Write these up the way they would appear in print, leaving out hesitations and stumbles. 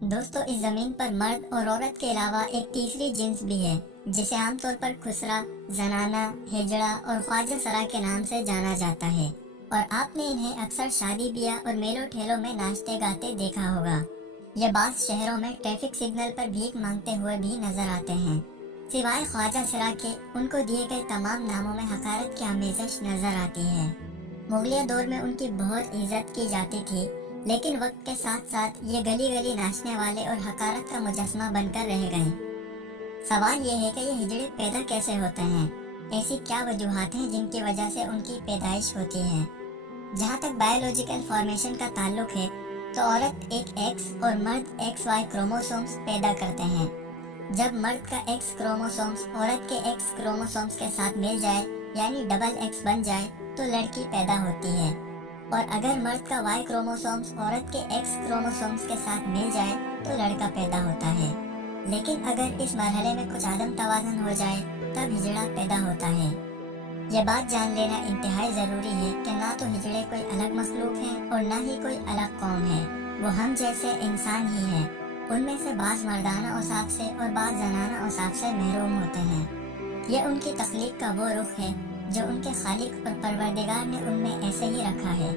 दोस्तों, इस जमीन पर मर्द और औरत के अलावा एक तीसरी जिन्स भी है जिसे आमतौर पर खुसरा, जनाना, हिजड़ा और ख्वाजा सरा के नाम से जाना जाता है। और आपने इन्हें अक्सर शादी ब्याह और मेलों ठेलों में नाचते गाते देखा होगा। ये बास शहरों में ट्रैफिक सिग्नल पर भीख मांगते हुए भी नजर आते हैं। सिवाय ख्वाजा सरा के उनको दिए गए तमाम नामों में हकारत की आमेज़श नजर आती है। मुगलिया दौर में उनकी बहुत इज्जत की जाती थी, लेकिन वक्त के साथ साथ ये गली गली नाचने वाले और हकारत का मुजस्समा बनकर रह गए। सवाल ये है कि ये हिजड़े पैदा कैसे होते हैं। ऐसी क्या वजूहात हैं जिनकी वजह से उनकी पैदाइश होती है। जहाँ तक बायोलॉजिकल फॉर्मेशन का ताल्लुक है तो औरत एक एक्स और मर्द XY क्रोमोसोम्स पैदा करते हैं। जब मर्द का एक्स क्रोमोसोम्स औरत के एक्स क्रोमोसोम्स के साथ मिल जाए यानी डबल एक्स बन जाए तो लड़की पैदा होती है। और अगर मर्द का Y क्रोमोसोम्स औरत के X क्रोमोसोम्स के साथ मिल जाए तो लड़का पैदा होता है। लेकिन अगर इस मरहले में कुछ आदम तवाज़ुन हो जाए तब हिजड़ा पैदा होता है। ये बात जान लेना इंतहाई ज़रूरी है कि ना तो हिजड़े कोई अलग मखलूक हैं और ना ही कोई अलग कौम है। वो हम जैसे इंसान ही हैं। उनमें से बाज़ मर्दाना औसाफ से और बाज़ जनाना औसाफ से महरूम होते हैं। ये उनकी तख्लीक का वो रुख है जो उनके खालिक और परवरदिगार ने उनमें ऐसे ही रखा है।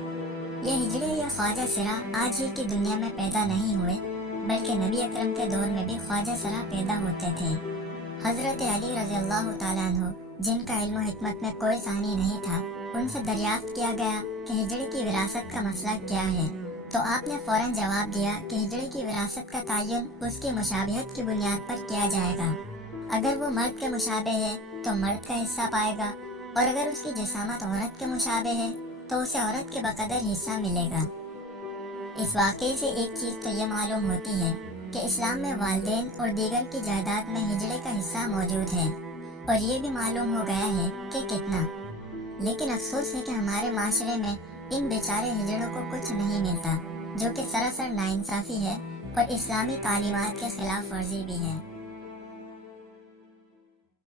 ये हिजड़े या ख्वाजा सरा आज ही की दुनिया में पैदा नहीं हुए, बल्कि नबी अकरम के दौर में भी ख्वाजा सरा पैदा होते थे। हजरत अली रज़ियल्लाहु ताला अन्हु, जिनका इल्म हिकमत में कोई सानी नहीं था, उनसे दरियाफ्त किया गया कि हिजड़े की विरासत का मसला क्या है। तो आपने फौरन जवाब दिया कि हिजड़े की विरासत का तयन उसकी मुशाबिहत की बुनियाद पर किया जाएगा। अगर वो मर्द के मुशाबे है तो मर्द का हिस्सा पाएगा, और अगर उसकी जिसामत औरत के मुशाबे है तो उसे औरत के बकदर हिस्सा मिलेगा। इस वाक़े से एक चीज़ तो ये मालूम होती है कि इस्लाम में वालिदैन और दीगर की जायदाद में हिजड़े का हिस्सा मौजूद है, और ये भी मालूम हो गया है कि कितना। लेकिन अफसोस है कि हमारे माशरे में इन बेचारे हिजड़ों को कुछ नहीं मिलता, जो कि सरासर नाइंसाफ़ी है और इस्लामी तालीमात के खिलाफ वर्जी भी है।